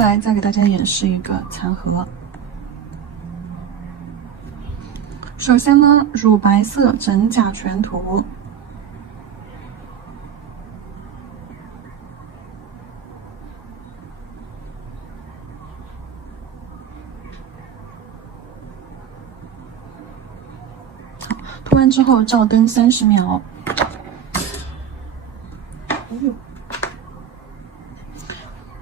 来再给大家演示一个残盒。首先呢，乳白色整甲全涂。涂完之后照灯30秒。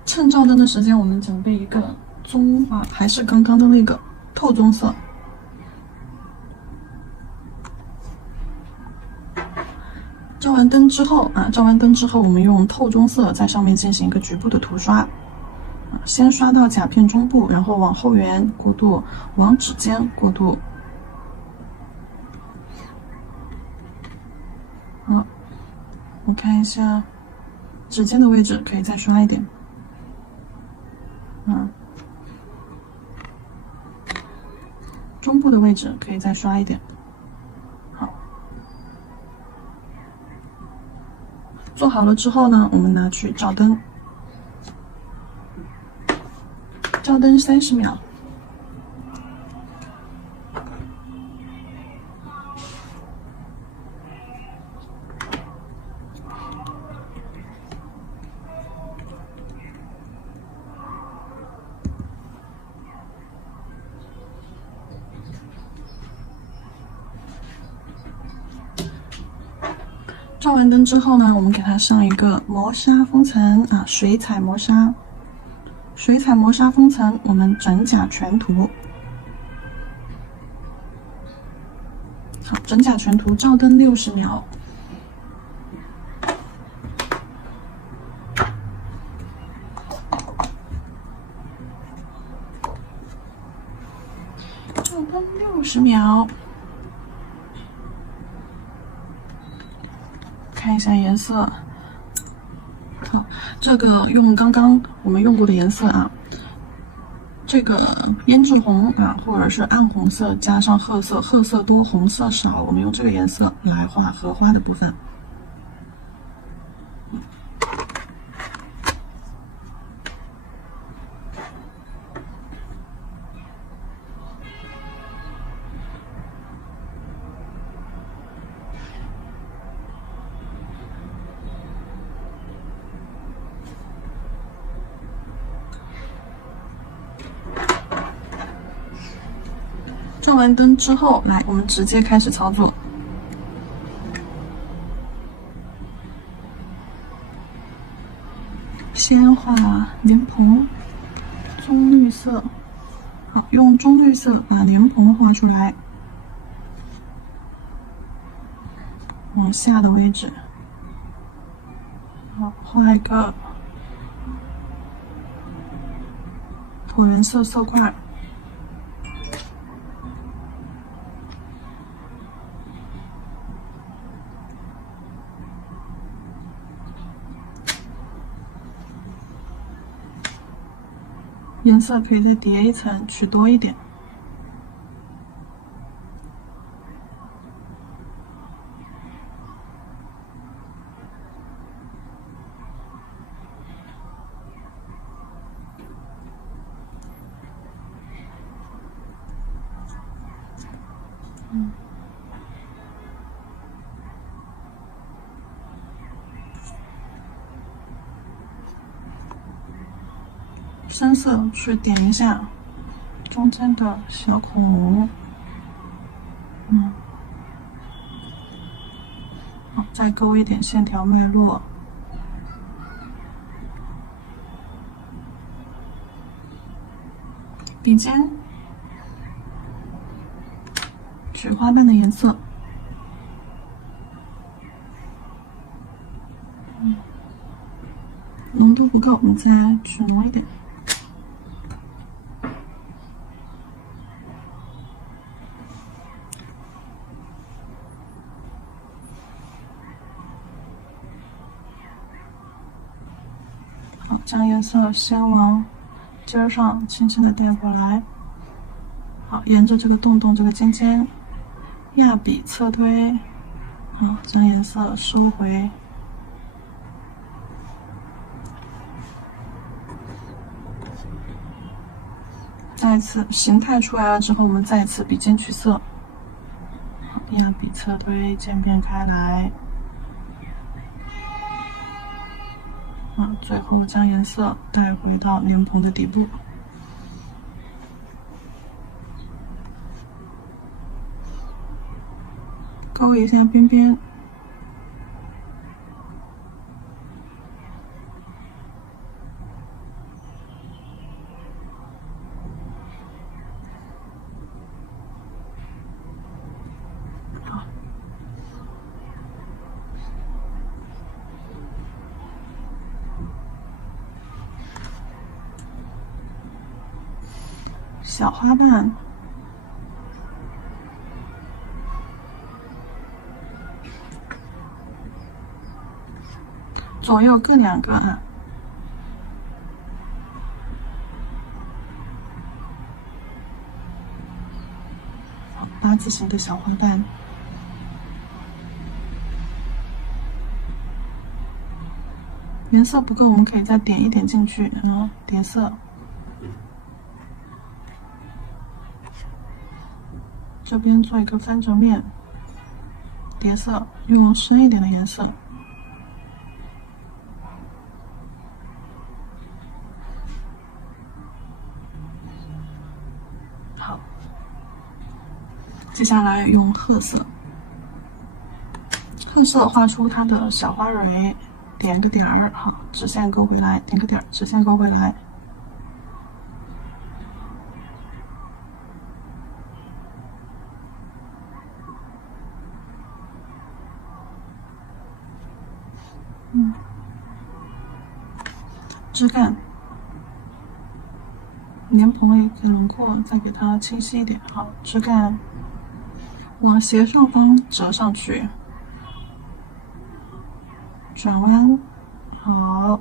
趁照灯的时间，我们准备一个棕啊，还是刚刚的那个透棕色。照完灯之后，我们用透棕色在上面进行一个局部的涂刷。先刷到甲片中部，然后往后缘过渡，往指尖过渡。好，我看一下指尖的位置，可以再刷一点。中部的位置可以再刷一点。好，做好了之后呢，我们拿去照灯，照灯30秒。照完灯之后呢，我们给它上一个磨砂封层啊，水彩磨砂。水彩磨砂封层，我们整甲全涂。好，整甲全涂，照灯60秒。照灯60秒。看一下颜色，好，这个用刚刚我们用过的颜色啊，这个胭脂红啊，或者是暗红色加上褐色，褐色多，红色少，我们用这个颜色来画荷花的部分。照完灯之后，来，我们直接开始操作。先画莲蓬，棕绿色，好，用棕绿色把莲蓬画出来，往下的位置，好，画一个椭圆色色块。颜色可以再叠一层，取多一点。深色去点一下中间的小孔窿，好，再勾一点线条脉络。笔尖取花瓣的颜色，浓度不够，我们再取浓一点。好，将颜色先往尖上轻轻的带过来。好，沿着这个洞洞这个尖尖，压笔侧推，好，将颜色收回。再一次形态出来了之后，我们再一次笔尖取色，压笔侧推，渐变开来。最后将颜色带回到莲蓬的底部，勾一下边边。小花瓣，左右各2个啊。8字形的小花瓣，颜色不够，我们可以再点一点进去，然后叠色。这边做一个翻折面，叠色，用深一点的颜色。好，接下来用褐色，褐色画出它的小花蕊，点个点儿，好，直线勾回来，点个点儿，直线勾回来。枝干，莲蓬一个轮廓，再给它清晰一点。好，枝干往斜上方折上去，转弯，好，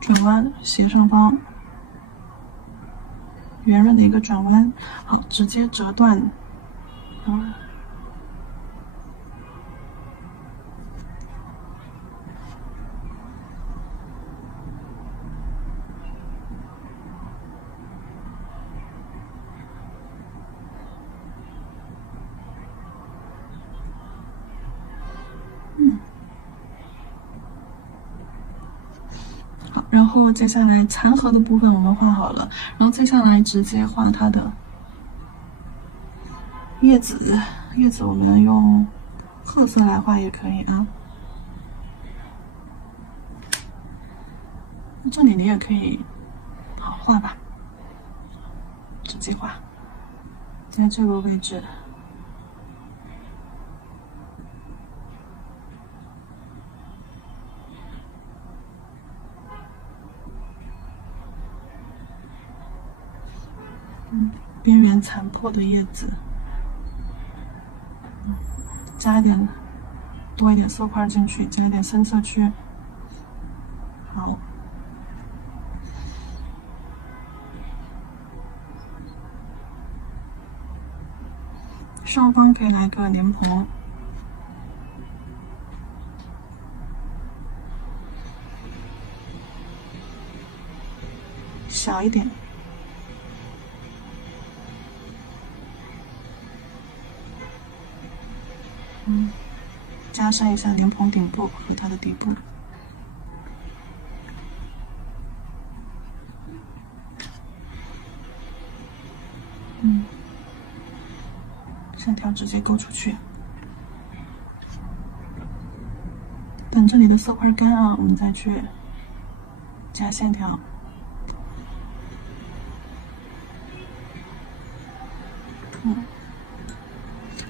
转弯斜上方，圆润的一个转弯，好，直接折断，然后接下来残荷的部分我们画好了，然后接下来直接画它的叶子，叶子我们用褐色来画也可以啊。这里你也可以好画吧，直接画，在这个位置。边缘残破的叶子，加一点多一点色块进去，加一点深色区。好，上方可以来个莲蓬，小一点。加深一下莲蓬顶部和它的底部。线条直接勾出去。等这里的色块干啊，我们再去加线条。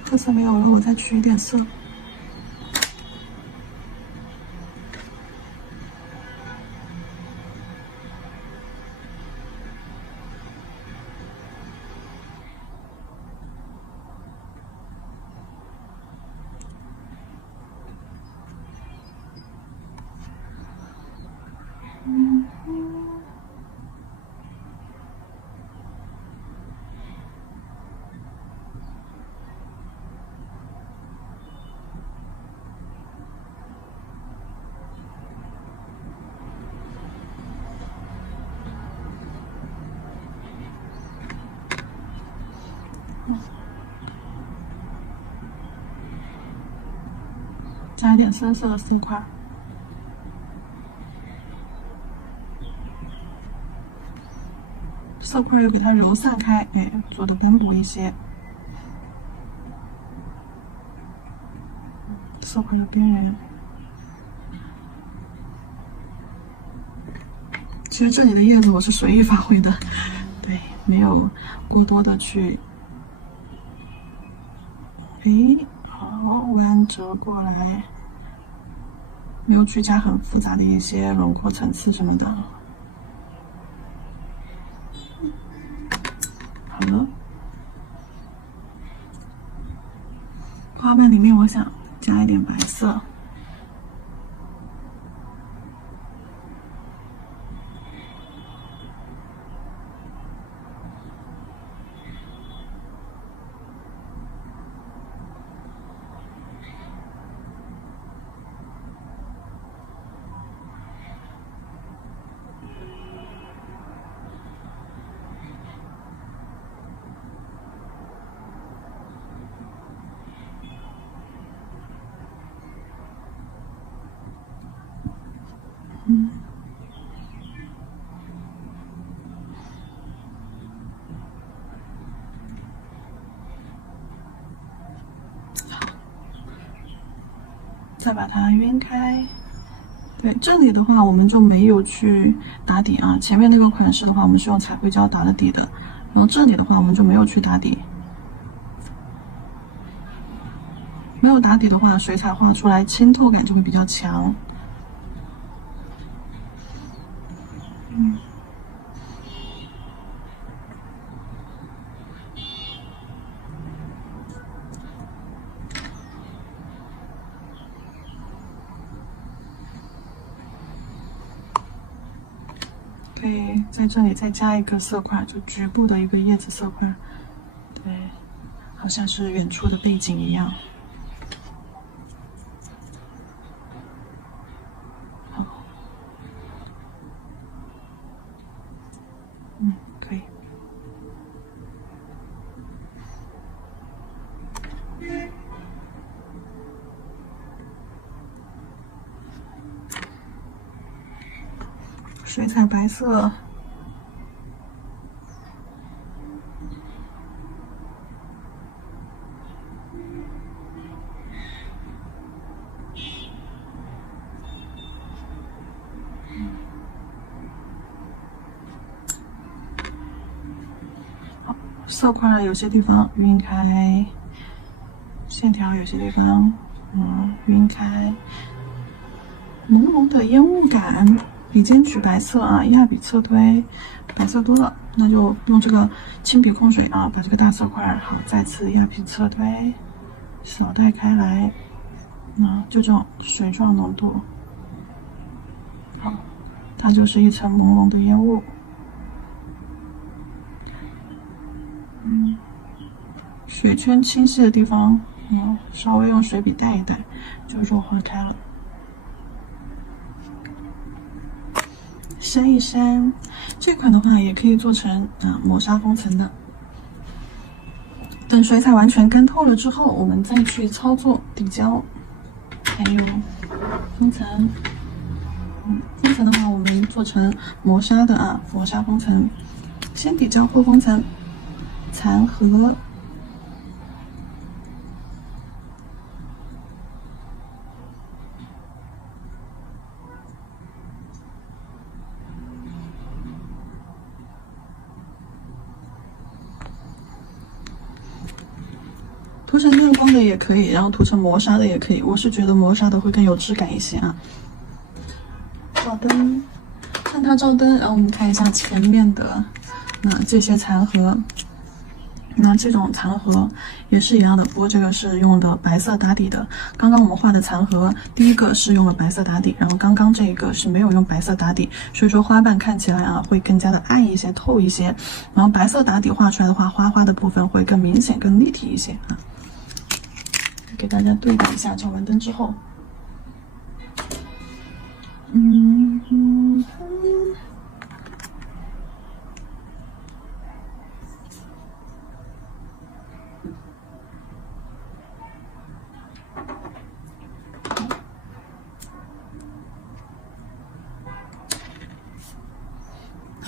褐色没有了，我再取一点色。加一点深色的色块，色块要给它揉散开，哎，做的单薄一些。色块的边缘，其实这里的叶子我是随意发挥的，对，没有过多的去，哎，好，弯折过来，没有去加很复杂的一些轮廓层次什么的。好了，花瓣里面我想加一点白色。再把它晕开。对，这里的话我们就没有去打底啊。前面那个款式的话，我们是用彩绘胶打了底的，然后这里的话我们就没有去打底。没有打底的话，水彩画出来清透感就会比较强。可以在这里再加一个色块，就局部的一个叶子色块，对，好像是远处的背景一样。好，可以。水彩白色，好，色块有些地方晕开，线条有些地方晕开，朦胧的烟雾感。笔尖取白色啊，压笔侧推，白色多了，那就用这个轻笔控水啊，把这个大色块好再次压笔侧推，扫带开来，就这种水状浓度，好，它就是一层朦胧的烟雾，血圈清晰的地方，稍微用水笔带一带，就弱化开了。扇一扇，这款的话也可以做成磨砂封层的。等水彩完全干透了之后，我们再去操作底胶，还有封层。封层的话，我们做成磨砂的啊，磨砂封层。先底胶后封层，残荷。涂成亮光的也可以，然后涂成磨砂的也可以。我是觉得磨砂的会更有质感一些啊。照灯，看它照灯，然后我们看一下前面的这些残荷。那这种残荷也是一样的，不过这个是用的白色打底的。刚刚我们画的残荷，第一个是用了白色打底，然后刚刚这个是没有用白色打底，所以说花瓣看起来会更加的暗一些、透一些。然后白色打底画出来的话，花的部分会更明显、更立体一些啊。给大家对比一下，照完灯之后，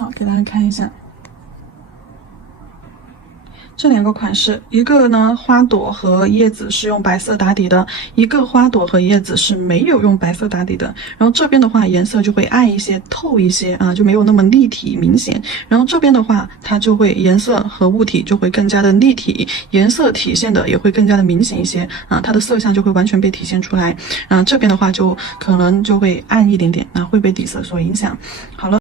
好，给大家看一下。这两个款式，一个呢花朵和叶子是用白色打底的，一个花朵和叶子是没有用白色打底的。然后这边的话颜色就会暗一些、透一些啊，就没有那么立体明显。然后这边的话，它就会颜色和物体就会更加的立体，颜色体现的也会更加的明显一些啊，它的色相就会完全被体现出来。这边的话就可能就会暗一点点啊，会被底色所影响。好了。